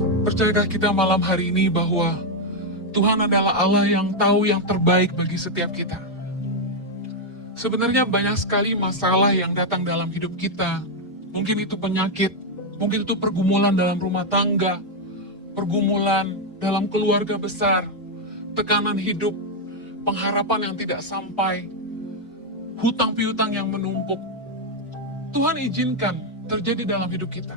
Percayakah kita malam hari ini bahwa Tuhan adalah Allah yang tahu yang terbaik bagi setiap kita. Sebenarnya banyak sekali masalah yang datang dalam hidup kita. Mungkin itu penyakit, mungkin itu pergumulan dalam rumah tangga, pergumulan dalam keluarga besar, tekanan hidup, pengharapan yang tidak sampai, hutang piutang yang menumpuk. Tuhan izinkan terjadi dalam hidup kita.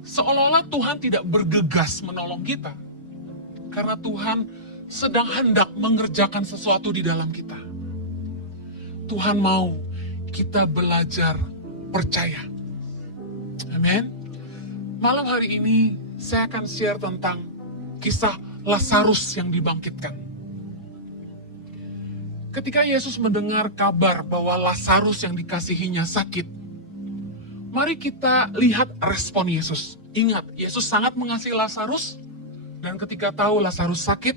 Seolah-olah Tuhan tidak bergegas menolong kita. Karena Tuhan sedang hendak mengerjakan sesuatu di dalam kita. Tuhan mau kita belajar percaya. Amin. Malam hari ini saya akan share tentang kisah Lazarus yang dibangkitkan. Ketika Yesus mendengar kabar bahwa Lazarus yang dikasihinya sakit, mari kita lihat respon Yesus. Ingat, Yesus sangat mengasihi Lazarus, dan ketika tahu Lazarus sakit,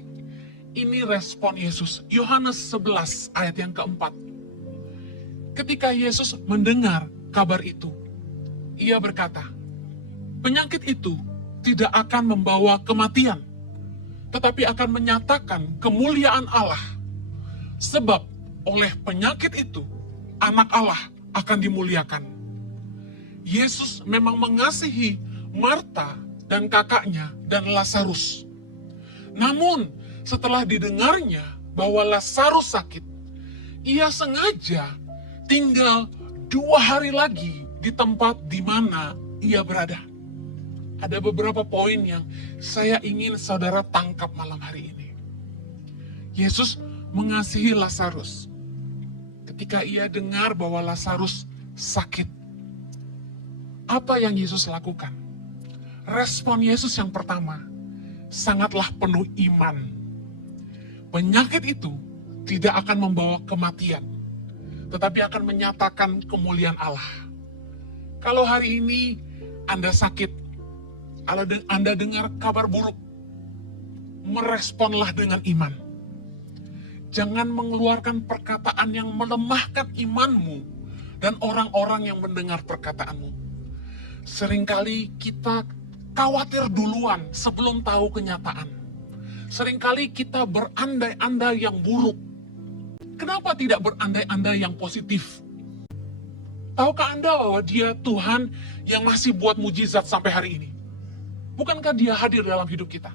ini respon Yesus. Yohanes 11 ayat yang keempat. Ketika Yesus mendengar kabar itu, ia berkata, penyakit itu tidak akan membawa kematian, tetapi akan menyatakan kemuliaan Allah. Sebab oleh penyakit itu, anak Allah akan dimuliakan. Yesus memang mengasihi Marta dan kakaknya dan Lazarus. Namun setelah didengarnya bahwa Lazarus sakit, ia sengaja tinggal 2 hari lagi di tempat di mana ia berada. Ada beberapa poin yang saya ingin saudara tangkap malam hari ini. Yesus mengasihi Lazarus. Ketika ia dengar bahwa Lazarus sakit, apa yang Yesus lakukan? Respon Yesus yang pertama, sangatlah penuh iman. Penyakit itu tidak akan membawa kematian, tetapi akan menyatakan kemuliaan Allah. Kalau hari ini Anda sakit, Anda dengar kabar buruk, meresponlah dengan iman. Jangan mengeluarkan perkataan yang melemahkan imanmu dan orang-orang yang mendengar perkataanmu. Seringkali kita khawatir duluan sebelum tahu kenyataan. Seringkali kita berandai-andai yang buruk. Kenapa tidak berandai-andai yang positif? Tahukah Anda bahwa Dia Tuhan yang masih buat mujizat sampai hari ini? Bukankah Dia hadir dalam hidup kita?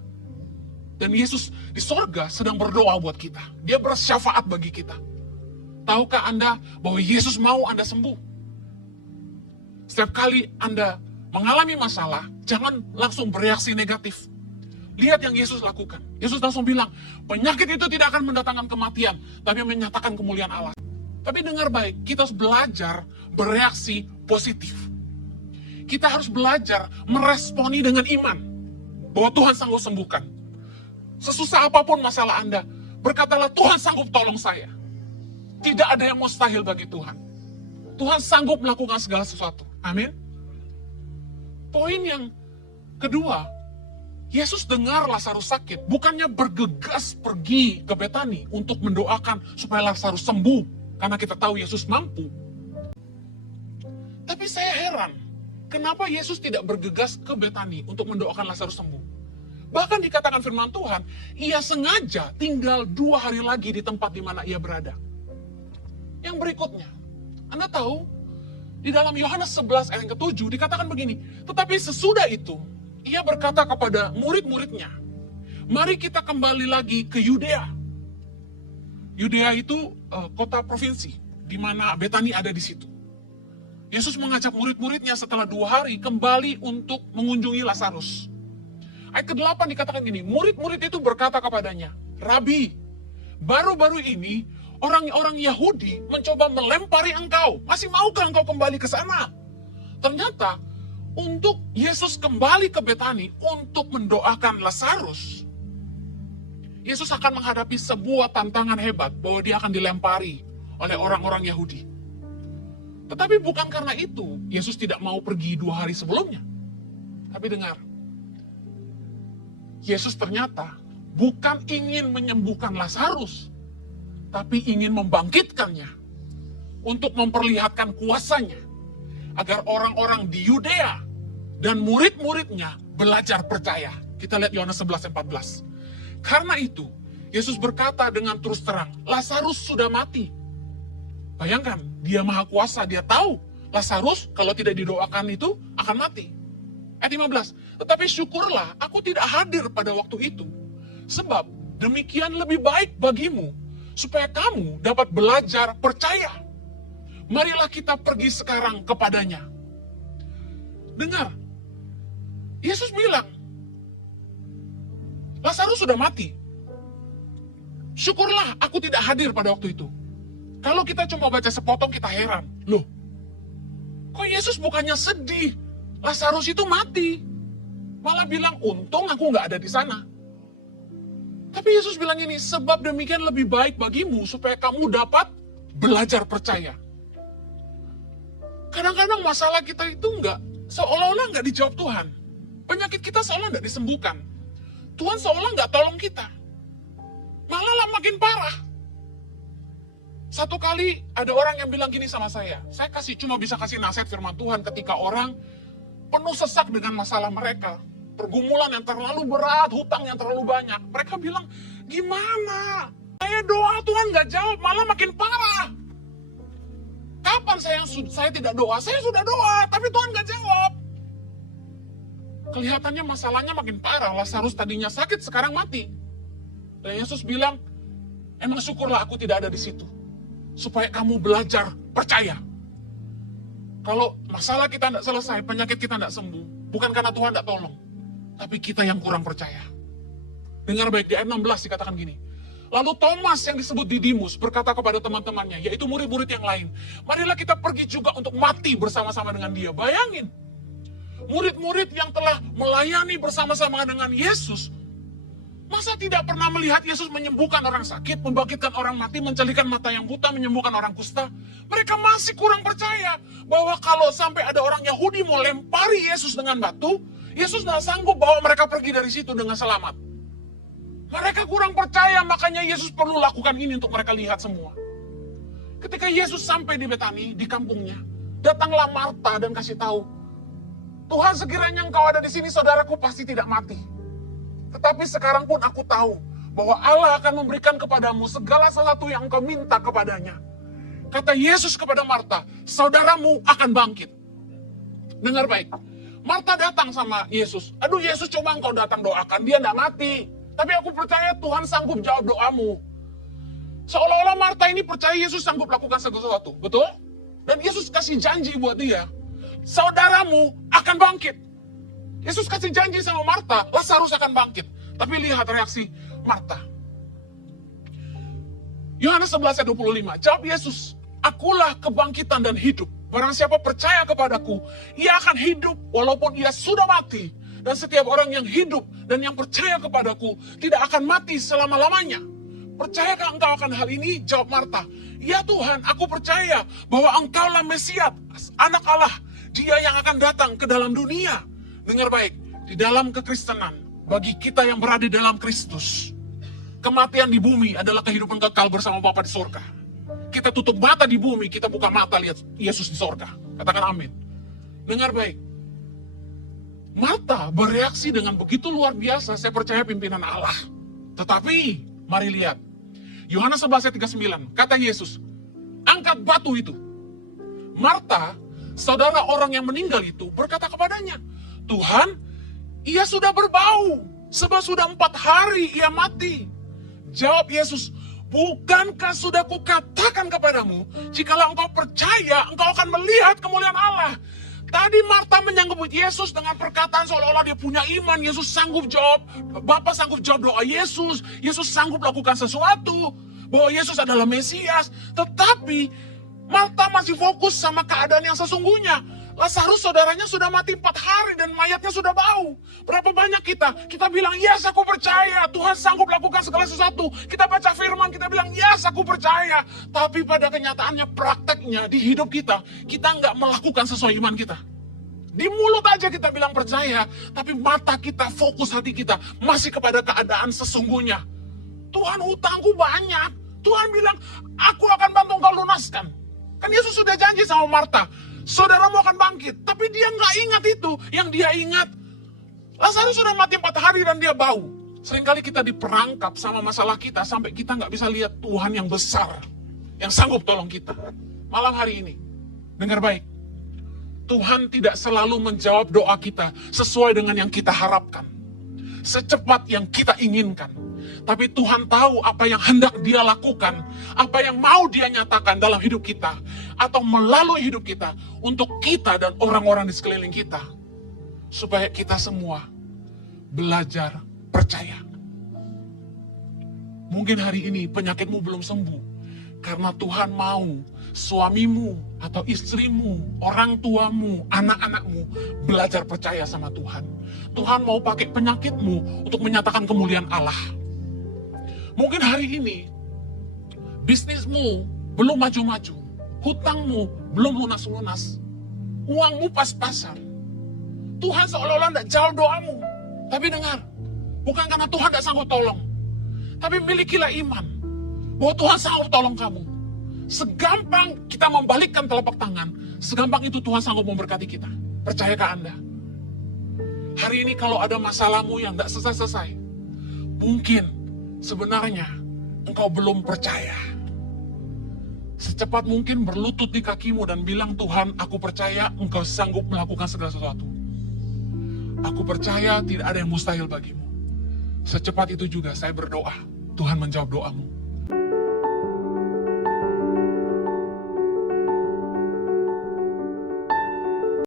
Dan Yesus di sorga sedang berdoa buat kita. Dia bersyafaat bagi kita. Tahukah Anda bahwa Yesus mau Anda sembuh? Setiap kali Anda mengalami masalah, jangan langsung bereaksi negatif. Lihat yang Yesus lakukan. Yesus langsung bilang, penyakit itu tidak akan mendatangkan kematian, tapi menyatakan kemuliaan Allah. Tapi dengar baik, kita harus belajar bereaksi positif. Kita harus belajar meresponi dengan iman, bahwa Tuhan sanggup sembuhkan. Sesusah apapun masalah Anda, berkatalah Tuhan sanggup tolong saya. Tidak ada yang mustahil bagi Tuhan. Tuhan sanggup melakukan segala sesuatu. Amin. Poin yang kedua, Yesus dengar Lazarus sakit, bukannya bergegas pergi ke Betani untuk mendoakan supaya Lazarus sembuh, karena kita tahu Yesus mampu. Tapi saya heran, kenapa Yesus tidak bergegas ke Betani untuk mendoakan Lazarus sembuh? Bahkan dikatakan firman Tuhan, ia sengaja tinggal 2 hari lagi di tempat di mana ia berada. Yang berikutnya, Anda tahu, di dalam Yohanes 11 ayat ke-7 dikatakan begini, tetapi sesudah itu, ia berkata kepada murid-muridnya, mari kita kembali lagi ke Yudea. Yudea itu kota provinsi, di mana Betani ada di situ. Yesus mengajak murid-muridnya setelah 2 hari kembali untuk mengunjungi Lazarus. Ayat ke-8 dikatakan gini, murid-murid itu berkata kepadanya, Rabi, baru-baru ini orang-orang Yahudi mencoba melempari engkau. Masih maukah engkau kembali ke sana? Ternyata untuk Yesus kembali ke Betani untuk mendoakan Lazarus, Yesus akan menghadapi sebuah tantangan hebat bahwa dia akan dilempari oleh orang-orang Yahudi. Tetapi bukan karena itu Yesus tidak mau pergi 2 hari sebelumnya. Tapi dengar, Yesus ternyata bukan ingin menyembuhkan Lazarus, tapi ingin membangkitkannya untuk memperlihatkan kuasanya, agar orang-orang di Yudea dan murid-muridnya belajar percaya. Kita lihat Yohanes 11:14. Karena itu, Yesus berkata dengan terus terang, Lazarus sudah mati. Bayangkan, dia maha kuasa, dia tahu Lazarus kalau tidak didoakan itu akan mati. Ayat 15, tetapi syukurlah aku tidak hadir pada waktu itu. Sebab demikian lebih baik bagimu, supaya kamu dapat belajar percaya. Marilah kita pergi sekarang kepadanya. Dengar, Yesus bilang, Lazarus sudah mati. Syukurlah aku tidak hadir pada waktu itu. Kalau kita cuma baca sepotong kita heran. Loh, kok Yesus bukannya sedih? Lazarus itu mati. Malah bilang, untung aku nggak ada di sana. Tapi Yesus bilang ini, sebab demikian lebih baik bagimu supaya kamu dapat belajar percaya. Kadang-kadang masalah kita itu seolah-olah nggak dijawab Tuhan. Penyakit kita seolah nggak disembuhkan. Tuhan seolah nggak tolong kita. Malah makin parah. Satu kali ada orang yang bilang gini sama saya cuma bisa kasih nasihat firman Tuhan ketika orang penuh sesak dengan masalah mereka. Pergumulan yang terlalu berat, hutang yang terlalu banyak. Mereka bilang, gimana? Saya doa Tuhan nggak jawab, malah makin parah. Kapan saya tidak doa? Saya sudah doa, tapi Tuhan nggak jawab. Kelihatannya masalahnya makin parah. Lazarus tadinya sakit, sekarang mati. Dan Yesus bilang, emang syukurlah aku tidak ada di situ. Supaya kamu belajar percaya. Kalau masalah kita tidak selesai, penyakit kita tidak sembuh, bukan karena Tuhan tidak tolong, tapi kita yang kurang percaya. Dengar baik, di ayat 16 dikatakan gini. Lalu Thomas yang disebut Didimus berkata kepada teman-temannya, yaitu murid-murid yang lain, marilah kita pergi juga untuk mati bersama-sama dengan dia. Bayangin, murid-murid yang telah melayani bersama-sama dengan Yesus, masa tidak pernah melihat Yesus menyembuhkan orang sakit, membangkitkan orang mati, mencelikan mata yang buta, menyembuhkan orang kusta? Mereka masih kurang percaya bahwa kalau sampai ada orang Yahudi mau lempari Yesus dengan batu, Yesus tidak sanggup bawa mereka pergi dari situ dengan selamat. Mereka kurang percaya, makanya Yesus perlu lakukan ini untuk mereka lihat semua. Ketika Yesus sampai di Betani, di kampungnya, datanglah Marta dan kasih tahu, Tuhan, sekiranya engkau ada di sini, saudaraku pasti tidak mati. Tetapi sekarang pun aku tahu bahwa Allah akan memberikan kepadamu segala sesuatu yang engkau minta kepadanya. Kata Yesus kepada Marta, saudaramu akan bangkit. Dengar baik, Marta datang sama Yesus. Aduh Yesus, coba engkau datang doakan, dia tidak mati. Tapi aku percaya Tuhan sanggup jawab doamu. Seolah-olah Marta ini percaya Yesus sanggup lakukan sesuatu, betul? Dan Yesus kasih janji buat dia, saudaramu akan bangkit. Yesus kasih janji sama Marta, Lazarus akan bangkit. Tapi lihat reaksi Marta. Yohanes 11 ayat 25, jawab Yesus, akulah kebangkitan dan hidup. Barang siapa percaya kepadaku, ia akan hidup walaupun ia sudah mati. Dan setiap orang yang hidup dan yang percaya kepadaku tidak akan mati selama-lamanya. Percayakah engkau akan hal ini? Jawab Marta, ya Tuhan, aku percaya bahwa engkaulah Mesias, anak Allah, dia yang akan datang ke dalam dunia. Dengar baik, di dalam kekristenan, bagi kita yang berada di dalam Kristus, kematian di bumi adalah kehidupan kekal bersama Bapa di sorga. Kita tutup mata di bumi, kita buka mata lihat Yesus di sorga. Katakan amin. Dengar baik, Marta bereaksi dengan begitu luar biasa, saya percaya pimpinan Allah. Tetapi, mari lihat, Yohanes 11 ayat 39, kata Yesus, angkat batu itu. Marta, saudara orang yang meninggal itu, berkata kepadanya, Tuhan, ia sudah berbau, sebab sudah 4 hari ia mati. Jawab Yesus, bukankah sudah kukatakan kepadamu, jikalau engkau percaya, engkau akan melihat kemuliaan Allah. Tadi Marta menyanggupi Yesus dengan perkataan seolah-olah dia punya iman, Yesus sanggup jawab, Bapa sanggup jawab doa Yesus, Yesus sanggup lakukan sesuatu, bahwa Yesus adalah Mesias. Tetapi Marta masih fokus sama keadaan yang sesungguhnya. Lazarus saudaranya sudah mati 4 hari dan mayatnya sudah bau. Berapa banyak kita bilang, yes aku percaya, Tuhan sanggup lakukan segala sesuatu. Kita baca firman, kita bilang, yes aku percaya. Tapi pada kenyataannya, prakteknya di hidup kita nggak melakukan sesuai iman kita. Di mulut aja kita bilang percaya, tapi mata kita, fokus hati kita masih kepada keadaan sesungguhnya. Tuhan, hutangku banyak. Tuhan bilang, aku akan bantu engkau lunaskan. Kan Yesus sudah janji sama Marta, saudaramu akan bangkit. Tapi dia nggak ingat itu. Yang dia ingat, Lazarus sudah mati 4 hari dan dia bau. Seringkali kita diperangkap sama masalah kita sampai kita nggak bisa lihat Tuhan yang besar, yang sanggup tolong kita. Malam hari ini, dengar baik. Tuhan tidak selalu menjawab doa kita sesuai dengan yang kita harapkan, secepat yang kita inginkan. Tapi Tuhan tahu apa yang hendak Dia lakukan, apa yang mau Dia nyatakan dalam hidup kita, atau melalui hidup kita, untuk kita dan orang-orang di sekeliling kita. Supaya kita semua belajar percaya. Mungkin hari ini penyakitmu belum sembuh, karena Tuhan mau suamimu atau istrimu, orang tuamu, anak-anakmu belajar percaya sama Tuhan. Tuhan mau pakai penyakitmu untuk menyatakan kemuliaan Allah. Mungkin hari ini bisnismu belum maju-maju, hutangmu belum lunas-lunas, uangmu pas-pasan. Tuhan seolah-olah tidak jawab doamu. Tapi dengar, bukan karena Tuhan tidak sanggup tolong, tapi milikilah iman bahwa Tuhan sanggup tolong kamu. Segampang kita membalikkan telapak tangan, segampang itu Tuhan sanggup memberkati kita. Percayakah Anda? Hari ini kalau ada masalahmu yang tidak selesai-selesai, mungkin sebenarnya engkau belum percaya. Secepat mungkin berlutut di kakimu dan bilang, Tuhan, aku percaya engkau sanggup melakukan segala sesuatu. Aku percaya tidak ada yang mustahil bagimu. Secepat itu juga saya berdoa, Tuhan menjawab doamu.